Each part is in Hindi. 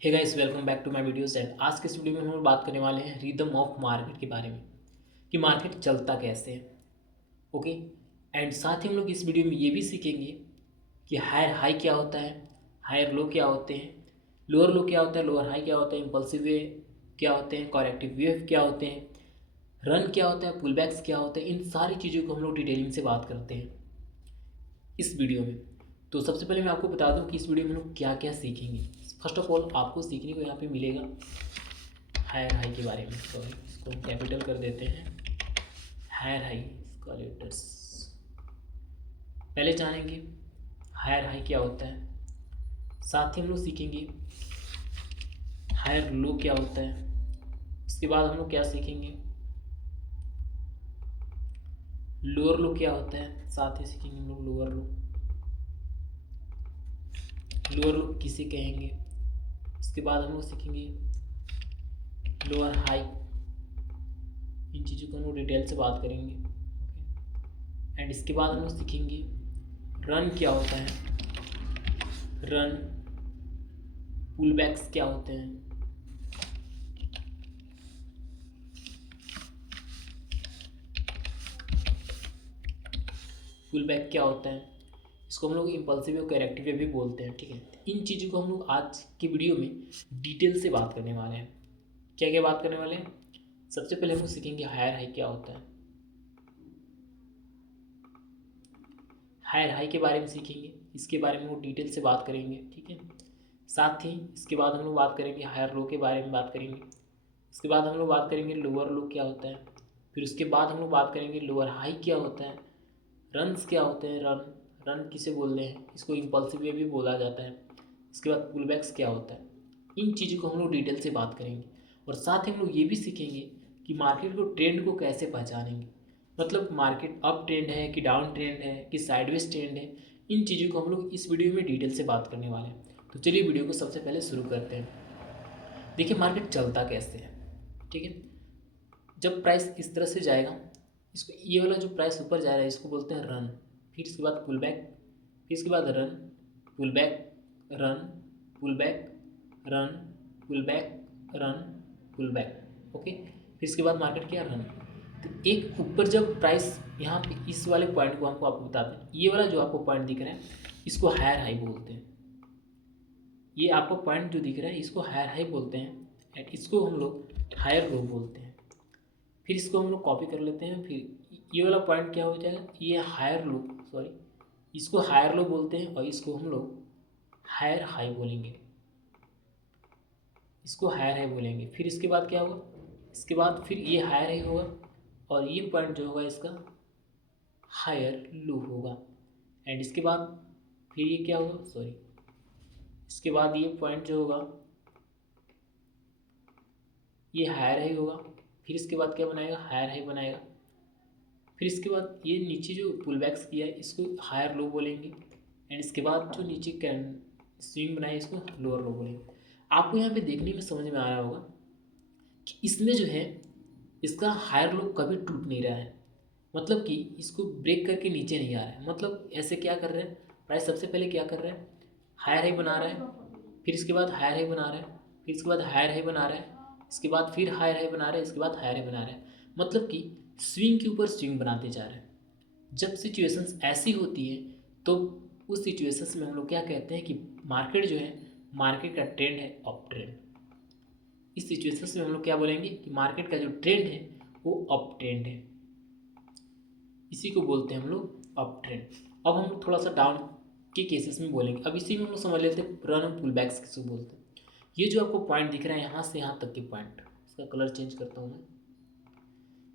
Hey guys, welcome back to my videos. And आज के इस वीडियो में हम लोग बात करने वाले हैं रिदम ऑफ मार्केट के बारे में कि मार्केट चलता कैसे है। ओके। एंड साथ ही हम लोग इस वीडियो में ये भी सीखेंगे कि हायर हाई क्या होता है, हायर लो क्या होते हैं, लोअर लो क्या होता है, लोअर हाई क्या होता है, इम्पल्सिव वे क्या होते हैं, करेक्टिव वेव क्या होते हैं, रन क्या होता है, पुल बैक्स क्या होते हैं। इन सारी चीज़ों को हम लोग डिटेलिंग से बात करते हैं इस वीडियो में। तो सबसे पहले मैं आपको बता दूं कि इस वीडियो में हम लोग क्या क्या सीखेंगे। फर्स्ट ऑफ ऑल आपको सीखने को यहाँ पे मिलेगा हायर हाई के बारे में। सॉरी, इसको कैपिटल कर देते हैं। हायर हाई इसका लेटर्स पहले जानेंगे हायर हाई क्या होता है। साथ ही हम लोग सीखेंगे हायर लो क्या होता है। उसके बाद हम लोग क्या सीखेंगे, लोअर लो क्या होता है। साथ ही सीखेंगे हम लोग लोअर लो, लोअर लो किसे कहेंगे। उसके बाद हम लोग सीखेंगे लोअर हाई। इन चीज़ों को हम लोग डिटेल से बात करेंगे। एंड इसके बाद हम लोग सीखेंगे रन क्या होता है, रन पुल बैक्स क्या होते हैं, पुल बैक क्या होता है। इसको हम लोग इम्पल्सिव और करेक्टिव वे भी बोलते हैं। ठीक है, इन चीज़ों को हम लोग आज की वीडियो में डिटेल से बात करने वाले हैं। क्या क्या बात करने वाले हैं। सबसे पहले हम लोग सीखेंगे हायर हाई क्या होता है। हायर हाई के बारे में सीखेंगे, इसके बारे में वो डिटेल से बात करेंगे। ठीक है, साथ ही इसके बाद हम लोग बात करेंगे हायर लो के बारे में बात करेंगे। उसके बाद हम लोग बात करेंगे लोअर लो क्या होता है। फिर उसके बाद हम लोग बात करेंगे लोअर हाई क्या होता है, रन्स क्या होते हैं, रन रन किसे बोलते हैं, इसको इम्पल्सिव वे भी बोला जाता है। इसके बाद पुलबैक्स क्या होता है। इन चीज़ों को हम लोग डिटेल से बात करेंगे। और साथ ही हम लोग ये भी सीखेंगे कि मार्केट को ट्रेंड को कैसे पहचानेंगे। मतलब मार्केट अप ट्रेंड है कि डाउन ट्रेंड है कि साइडवेज ट्रेंड है। इन चीज़ों को हम लोग इस वीडियो में डिटेल से बात करने वाले हैं। तो चलिए वीडियो को सबसे पहले शुरू करते हैं। देखिए मार्केट चलता कैसे है। ठीक है, जब प्राइस इस तरह से जाएगा, इसको ये वाला जो प्राइस ऊपर जा रहा है इसको बोलते हैं रन। फिर इसके बाद पुल बैक, फिर इसके बाद run, pull back, run, pull back, run, pull back, run, pull back. Okay, फिर इसके बाद मार्केट क्या, रन। तो एक ऊपर जब प्राइस यहाँ पे इस वाले पॉइंट को हमको आपको बताते हैं, ये वाला जो आपको पॉइंट दिख रहा है इसको हायर हाई बोलते हैं। ये आपको पॉइंट जो दिख रहा है इसको हायर हाई बोलते हैं। एंड इसको हम लोग हायर लो बोलते हैं। फिर इसको हम लोग कॉपी कर लेते हैं। फिर ये वाला पॉइंट क्या हो जाएगा, ये हायर लो, सॉरी, इसको हायर लो बोलते हैं और इसको हम लोग हायर हाई बोलेंगे। इसको हायर हाई बोलेंगे। फिर इसके बाद क्या होगा, इसके बाद फिर ये हायर हाई होगा और ये पॉइंट जो होगा इसका हायर लो होगा। एंड इसके बाद फिर ये क्या होगा, सॉरी, इसके बाद ये पॉइंट जो होगा ये हायर हाई होगा। फिर इसके बाद क्या बनाएगा, हायर हाई बनाएगा। फिर इसके बाद ये नीचे जो पुल बैक्स किया है इसको हायर लो बोलेंगे। एंड इसके बाद जो नीचे कैन स्विंग बनाए इसको लोअर लो बोलेंगे। आपको यहाँ पे देखने में समझ में आ रहा होगा कि इसमें जो है इसका हायर लो कभी टूट नहीं रहा है। मतलब कि इसको ब्रेक करके नीचे नहीं आ रहा है। मतलब ऐसे क्या कर रहे हैं, प्राइस सबसे पहले क्या कर रहा है, हायर हाई बना रहा है, फिर इसके बाद हायर हाई बना रहा है, फिर इसके बाद हायर हाई बना रहा है, इसके बाद फिर हायर हाई बना रहा है, इसके बाद हायर हाई बना रहा है। मतलब कि स्विंग के ऊपर स्विंग बनाते जा रहे हैं। जब सिचुएशंस ऐसी होती है तो उस सिचुएशंस में हम लोग क्या कहते हैं कि मार्केट जो है, मार्केट का ट्रेंड है अप ट्रेंड। इस सिचुएशंस में हम लोग क्या बोलेंगे कि मार्केट का जो ट्रेंड है वो अप ट्रेंड है। इसी को बोलते हैं हम लोग अप ट्रेंड। अब हम थोड़ा सा डाउन के केसेस में बोलेंगे। अब इसी में हम लोग समझ लेते हैं रन और पुल बैक्स किसको बोलते हैं। ये जो आपको पॉइंट दिख रहा है यहाँ से यहाँ तक के पॉइंट, इसका कलर चेंज करता हूँ मैं।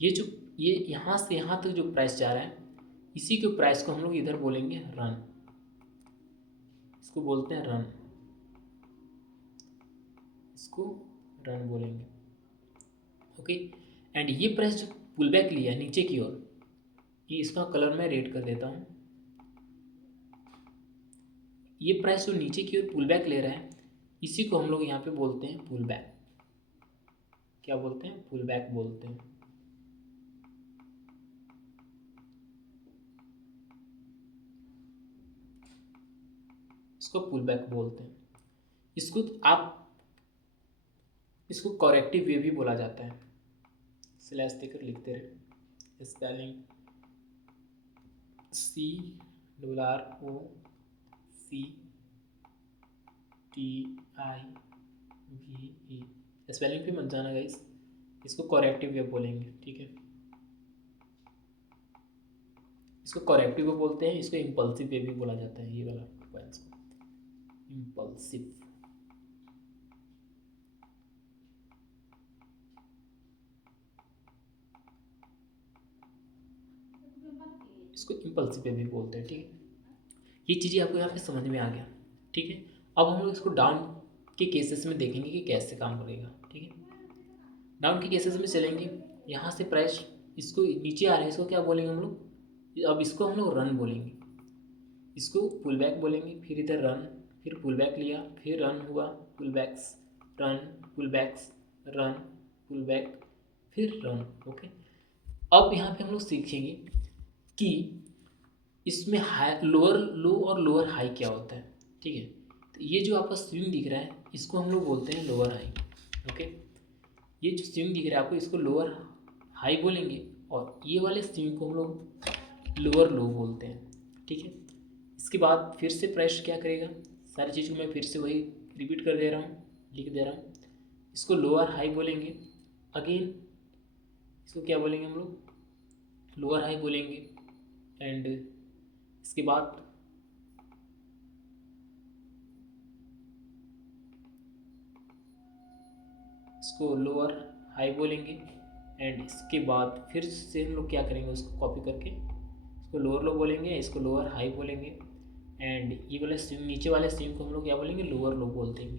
ये जो ये यहाँ से यहाँ तक जो प्राइस जा रहा है इसी के प्राइस को हम लोग इधर बोलेंगे रन। इसको बोलते हैं रन, इसको रन बोलेंगे। ओके। एंड ये प्राइस जो पुल बैक लिया है नीचे की ओर, ये इसका कलर मैं रेड कर देता हूँ। ये प्राइस जो नीचे की ओर पुल बैक ले रहा है इसी को हम लोग यहाँ पे बोलते हैं पुल बैक। क्या बोलते हैं, पुल बैक बोलते हैं। इसको पुल बैक बोलते हैं। इसको आप इसको करेक्टिव वे भी बोला जाता है। स्लैश देकर लिखते रहे। Spelling CROCTIVE। स्पेलिंग पे मत जाना गाइस, इसको करेक्टिव वे बोलेंगे, ठीक है। इसको करेक्टिव वे बोलते हैं, इसको इम्पल्सिव वे भी बोला जाता है, ये वाला पॉइंट्स को इम्पल्सिव। इसको इम्पल्सिव वे भी बोलते हैं, ठीक है। ये चीज़ें आपको यहाँ पे समझ में आ गया, ठीक है। अब हम लोग इसको डाउन के केसेस में देखेंगे कि कैसे काम करेगा, ठीक है। डाउन के केसेस में चलेंगे, यहाँ से प्राइस इसको नीचे आ रहा है, इसको क्या बोलेंगे हम लोग, अब इसको हम लोग रन बोलेंगे, इसको पुल बैक बोलेंगे, फिर इधर रन, फिर पुल बैक लिया, फिर रन हुआ, पुल बैक्स, रन, पुल बैक्स, रन, पुल बैक, फिर रन, ओके। अब यहाँ पे हम लोग सीखेंगे कि इसमें हाई लोअर लो और लोअर हाई क्या होता है, ठीक है। तो ये जो आपका स्विंग दिख रहा है इसको हम लोग बोलते हैं लोअर हाई, ओके। ये जो स्विंग दिख रहा है आपको इसको लोअर हाई बोलेंगे, और ये वाले स्विंग को हम लोग लोअर लो बोलते हैं, ठीक है। इसके बाद फिर से प्राइस क्या करेगा, सारी चीज़ को मैं फिर से वही रिपीट कर दे रहा हूँ, लिख दे रहा हूँ। इसको लोअर हाई बोलेंगे, अगेन इसको क्या बोलेंगे हम लोग, लोअर हाई बोलेंगे, एंड इसके बाद इसको लोअर हाई बोलेंगे, एंड इसके बाद फिर से हम लोग क्या करेंगे, उसको कॉपी करके इसको लोअर लो बोलेंगे, इसको लोअर हाई बोलेंगे, एंड ये वाले स्विंग नीचे वाले स्विंग को हम लोग क्या बोलेंगे, लोअर लो बोल देंगे।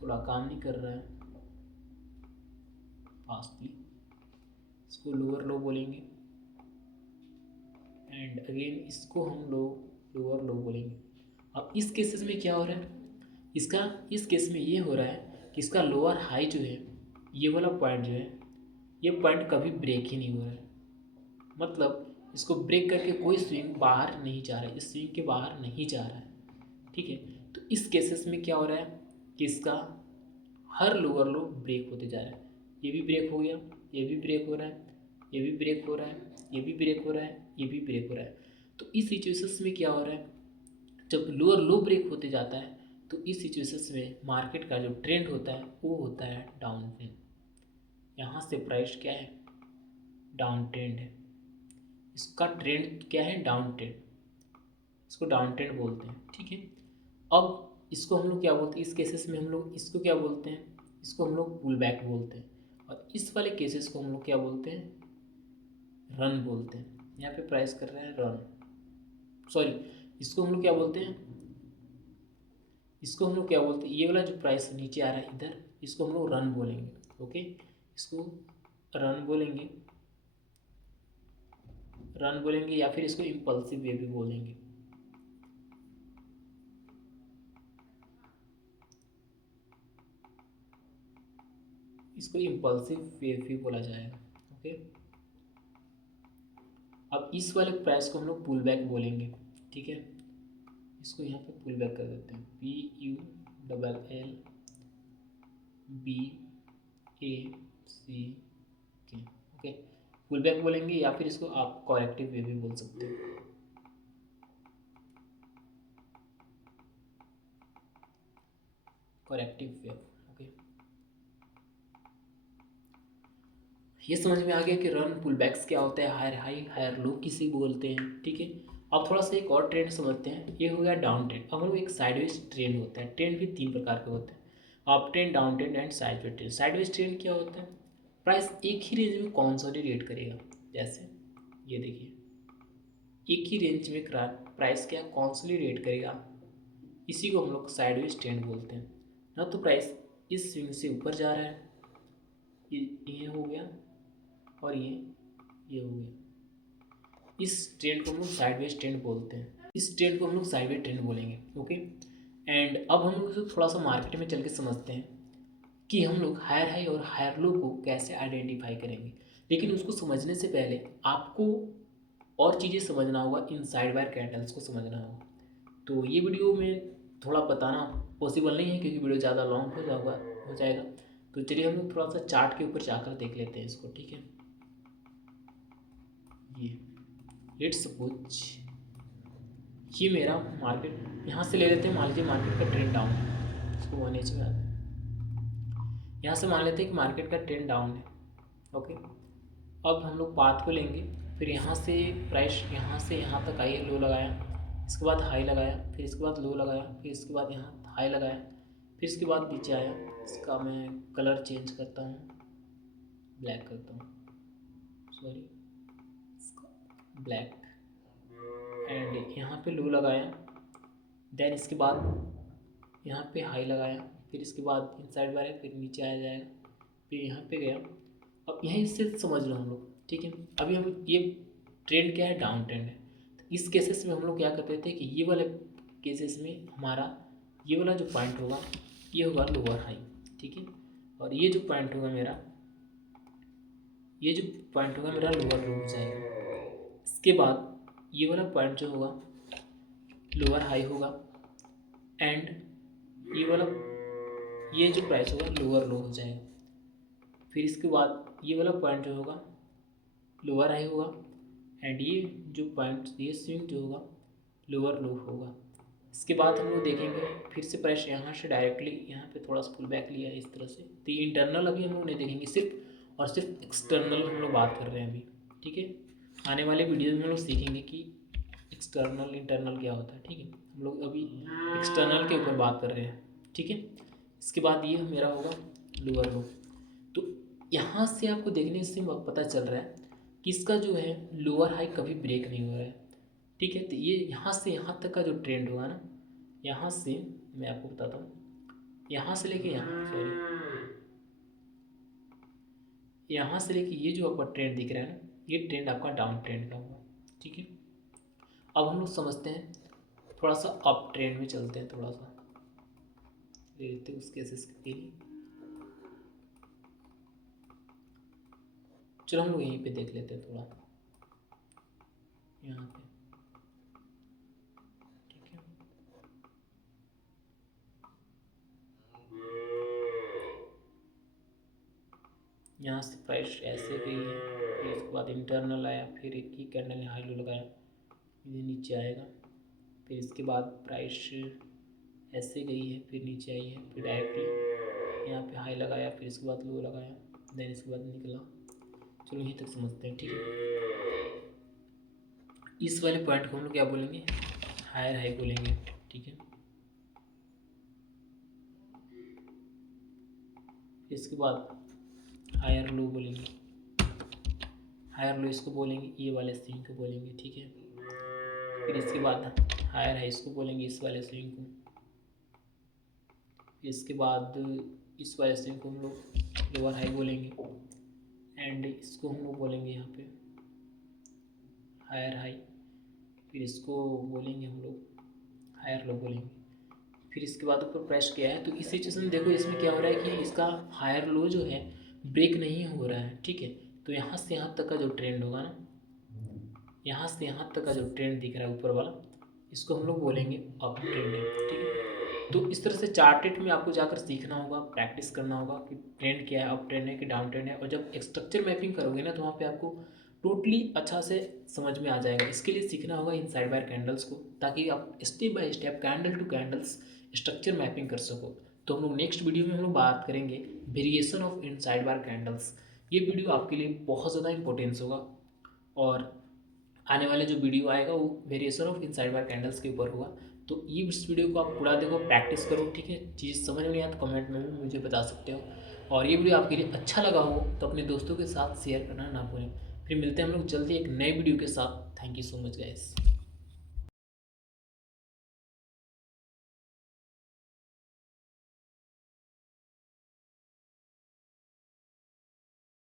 थोड़ा काम नहीं कर रहा है फास्टली, इसको लोअर लो बोलेंगे, एंड अगेन इसको हम लोग लोअर लो बोलेंगे। अब इस केसेस में क्या हो रहा है, इसका इस केस में ये हो रहा है कि इसका लोअर हाई जो है, ये वाला पॉइंट जो है, ये पॉइंट कभी ब्रेक ही नहीं हो रहा है, मतलब इसको ब्रेक करके कोई स्विंग बाहर नहीं जा रहा है, इस स्विंग के बाहर नहीं जा रहा है, ठीक है। तो इस केसेस में क्या हो रहा है कि इसका हर लोअर लो ब्रेक होते जा रहा है, ये भी ब्रेक हो गया, ये भी ब्रेक हो रहा है, ये भी ब्रेक हो रहा है, ये भी ब्रेक हो रहा है, ये भी ब्रेक हो रहा है। तो इस सिचुएशंस में क्या हो रहा है, जब लोअर लो ब्रेक होते जाता है तो इस सिचुएशंस में मार्केट का जो ट्रेंड होता है वो होता है डाउन ट्रेंड। यहाँ से प्राइस क्या है, डाउन ट्रेंड है, इसका ट्रेंड क्या है, डाउन ट्रेंड, इसको डाउन ट्रेंड बोलते हैं, ठीक है। अब इसको हम लोग क्या बोलते हैं, इस केसेस में हम लोग इसको क्या बोलते हैं, इसको हम लोग पुल बैक बोलते हैं, और इस वाले केसेस को हम लोग क्या बोलते हैं, रन बोलते हैं। यहाँ पे प्राइस कर रहा है रन, सॉरी इसको हम लोग क्या बोलते हैं, इसको हम लोग क्या बोलते हैं, ये वाला जो प्राइस नीचे आ रहा है इधर, इसको हम लोग रन बोलेंगे, ओके। इसको रन बोलेंगे, रन बोलेंगे, या फिर इसको इम्पल्सिव वे भी बोलेंगे। इसको इम्पल्सिव वे भी बोला जाएगा, ओके। अब इस वाले प्राइस को हम लोग पुल बैक बोलेंगे, ठीक है। इसको यहाँ पे पुल बैक कर देते हैं, PULLBACK, ओके। पुल बैक बोलेंगे, या फिर इसको आप करेक्टिव वे भी बोल सकते हो, करेक्टिव वे, ओके। ये समझ में आ गया कि रन पुल बैक्स क्या होता है, हायर हाई हायर लो किसी बोलते हैं, ठीक है। अब थोड़ा सा एक और ट्रेंड समझते हैं, ये हो गया डाउन ट्रेंड। अब हम लोग एक साइडवेज ट्रेंड होता है, ट्रेंड भी तीन प्रकार के होते हैं, up trend, down trend and sideways trend. Sideways trend क्या होता है, प्राइस एक ही रेंज में कंसोलिडेट करेगा, जैसे ये देखिए एक ही रेंज में प्राइस क्या कंसोलिडेट करेगा, इसी को हम लोग साइडवेज ट्रेंड बोलते हैं। ना तो प्राइस इस स्विंग से ऊपर जा रहा है, ये हो गया, और ये हो गया, इस ट्रेंड को हम लोग साइडवेज ट्रेंड बोलते हैं, इस ट्रेंड को हम लोग साइडवेज ट्रेंड बोलेंगे, ओके। एंड अब हम लोग थोड़ा सा मार्केट में चल के समझते हैं कि हम लोग हायर हाई और हायर लो को कैसे आइडेंटिफाई करेंगे। लेकिन उसको समझने से पहले आपको और चीज़ें समझना होगा, इन साइड वायर कैंडल्स को समझना होगा। तो ये वीडियो में थोड़ा बताना पॉसिबल नहीं है क्योंकि वीडियो ज़्यादा लॉन्ग हो जाएगा, तो चलिए हम लोग थोड़ा सा चार्ट के ऊपर जाकर देख लेते हैं इसको, ठीक है। ये लेट्स सपोज ये मेरा मार्केट, यहाँ से ले लेते हैं, मान लीजिए मार्केट का ट्रेंड डाउन है, इसको 1H में आते हैं। यहाँ से मान लेते हैं कि मार्केट का ट्रेंड डाउन है, ओके। अब हम लोग पाथ को लेंगे, फिर यहाँ से प्राइस यहाँ से यहाँ तक आई, लो लगाया, इसके बाद हाई लगाया, फिर इसके बाद लो लगाया, फिर इसके बाद यहाँ हाई लगाया, फिर इसके बाद नीचे आया। इसका मैं कलर चेंज करता हूँ, ब्लैक करता हूँ, सॉरी ब्लैक, एंड यहाँ पे लो लगाया, देन इसके बाद यहाँ पे हाई लगाया, फिर इसके बाद इनसाइड बार है, फिर नीचे आ जाएगा, फिर यहाँ पे गया। अब यहीं से समझ लो हम लोग, ठीक है। अभी हम ये ट्रेंड क्या है, डाउन ट्रेंड है। तो इस केसेस में हम लोग क्या करते थे कि ये वाले केसेस में हमारा ये वाला जो पॉइंट होगा ये होगा लोअर हाई, ठीक है। और ये जो पॉइंट होगा मेरा, ये जो पॉइंट होगा मेरा लोअर लो हो जाएगा। इसके बाद ये वाला पॉइंट जो होगा लोअर हाई होगा, एंड ये वाला ये जो प्राइस होगा लोअर लो हो जाएगा। फिर इसके बाद ये वाला पॉइंट जो होगा लोअर हाई होगा, एंड ये जो पॉइंट ये स्विंग जो होगा लोअर लो होगा। इसके बाद हम लोग देखेंगे फिर से प्राइस यहाँ से डायरेक्टली यहाँ पे थोड़ा सा पुल बैक लिया है इस तरह से। तो ये इंटरनल अभी हम लोग नहीं देखेंगे, सिर्फ और सिर्फ एक्सटर्नल हम लोग बात कर रहे हैं अभी, ठीक है। आने वाले वीडियो में हम लोग सीखेंगे कि एक्सटर्नल इंटरनल क्या होता है, ठीक है। हम लोग अभी एक्सटर्नल के ऊपर बात कर रहे हैं, ठीक है। इसके बाद ये मेरा होगा लोअर लो। तो यहाँ से आपको देखने से पता चल रहा है कि इसका जो है लोअर हाई कभी ब्रेक नहीं हो रहा है, ठीक है। तो ये यहाँ से यहाँ तक का जो ट्रेंड होगा ना, यहाँ से मैं आपको बताता हूँ, यहाँ से लेके यहाँ, सॉरी यहाँ से लेके ये जो आपका ट्रेंड दिख रहा है ना, ये ट्रेंड आपका डाउन ट्रेंड का होगा, ठीक है। अब हम लोग समझते हैं, थोड़ा सा अप ट्रेंड में चलते हैं, थोड़ा सा ले लेते हैं उस केसेस के लिए। चलो हम लोग यहीं पे देख लेते हैं थोड़ा, यहाँ पे, ठीक है। यहाँ से प्राइस ऐसे गई है, फिर इसके बाद इंटरनल आया, फिर एक ही कैंडल ने हाई लो लगाया, ये नीचे आएगा, फिर इसके बाद प्राइस ऐसे गई है, फिर नीचे आई है, फिर डायरेक्टली यहाँ पे हाई लगाया, फिर इसके बाद लो लगाया, देन इसके बाद निकला। चलो यहीं तक समझते हैं, ठीक है। इस वाले पॉइंट को हम लोग क्या बोलेंगे, हायर हाई बोलेंगे, ठीक है। इसके बाद हायर लो बोलेंगे, हायर लो इसको बोलेंगे, ये वाले स्विंग को बोलेंगे, ठीक है। फिर इसके बाद हायर हाई इसको बोलेंगे, इस वाले स्विंग को। इसके बाद इस वाले स्विंग को हम लोग लोअर हाई बोलेंगे, एंड इसको हम लोग बोलेंगे यहाँ पे हायर हाई, फिर इसको बोलेंगे हम लोग हायर लो बोलेंगे। फिर इसके बाद ऊपर प्रेस किया है, तो इस सिचुएशन में देखो इसमें क्या हो रहा है कि इसका हायर लो जो है ब्रेक नहीं हो रहा है, ठीक है। तो यहाँ से यहाँ तक का जो ट्रेंड होगा ना, यहाँ से यहाँ तक का जो ट्रेंड दिख रहा है ऊपर वाला, इसको हम लोग बोलेंगे अप ट्रेंडिंग, ठीक है। तो इस तरह से चार्टेड में आपको जाकर सीखना होगा, प्रैक्टिस करना होगा कि ट्रेंड क्या है, अप ट्रेंड है कि डाउन ट्रेंड है। और जब स्ट्रक्चर मैपिंग करोगे ना, तो वहाँ पे आपको टोटली अच्छा से समझ में आ जाएगा। इसके लिए सीखना होगा इनसाइड बायर कैंडल्स को, ताकि आप step by step candle to candles structure mapping कर सको। तो हम लोग नेक्स्ट वीडियो में हम लोग बात करेंगे variation of inside buyer candles. ये वीडियो आपके लिए बहुत ज़्यादा इंपॉर्टेंस होगा, और आने वाले जो वीडियो आएगा वो variation of inside buyer candles के ऊपर होगा। तो ये इस वीडियो को आप पूरा देखो, प्रैक्टिस करो, ठीक है। चीज़ समझ में नहीं आया तो कमेंट में भी मुझे बता सकते हो। और ये वीडियो आपके लिए अच्छा लगा हो तो अपने दोस्तों के साथ शेयर करना ना भूलें। फिर मिलते हैं हम लोग जल्दी एक नए वीडियो के साथ। Thank you so much guys.